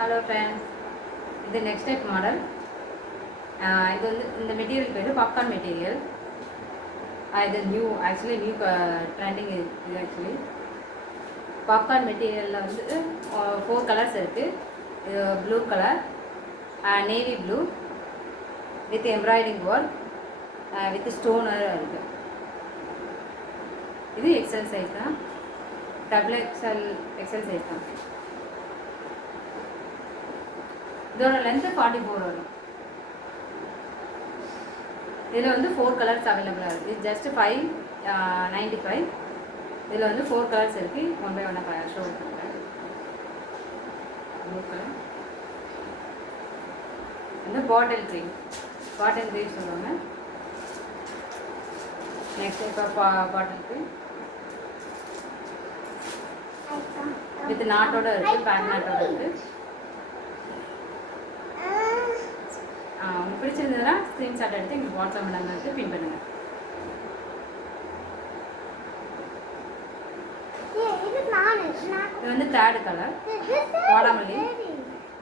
Hello friends, இது next type model. இது வந்து இந்த மெட்டீரியல் பேர் பாப்கார்ன் மெட்டீரியல். இது நியூ ட்ரெண்டிங் இது ஆக்சுவலி. பாப்கார்ன் மெட்டீரியலில் வந்து 4 கலர்ஸ் இருக்குது. இது blue colour, navy blue with embroidery work with stoner இருக்குது. இது எக்ஸல் சைஸ் தான், டபுள் எக்ஸல் சைஸ் தான். இதோட லென்த்து 44 வரும். இதில் வந்து 4 கலர்ஸ் அவைலபிளாக இருக்குது. இது ஜஸ்ட் 595. இதில் வந்து 4 கலர்ஸ் இருக்குது. ஒன் பை ஒன்னாக ஷோ பண்ணுறேன். ப்ளூ கலர் வந்து பாட்டில் க்ரீன் சொல்லுவாங்க. நெக்ஸ்ட் இப்போ பாட்டில் க்ரீன் வித் நாட்டோட இருக்குது, பேக் நாட்டோட இருக்குது. உங்களுக்கு பிடிச்சிருந்ததுன்னா ஸ்க்ரீன்ஷாட் எடுத்து எங்களுக்கு வாட்ஸ்அப் நம்பருக்கு பின் பண்ணுங்கள். இது வந்து 3rd கலர்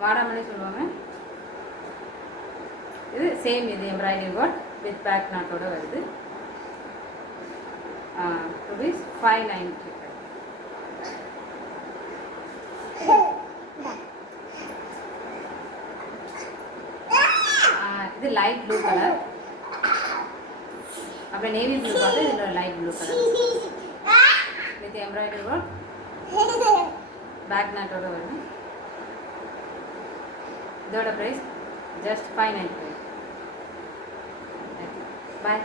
வாடாமல்லி சொல்லுவாங்க. இது சேம், இது எம்ப்ராய்டரி ஒர்க் வித் பேக் நாட்டோட வருது. ருபீஸ் 590. இது லைட் ப்ளூ கலர், அப்புறம் நேவி ப்ளூ பார்த்து இதில் light blue colour with embroidery work back நாட்டோட வரும். இதோட ப்ரைஸ் ஜஸ்ட் 595. பாய்.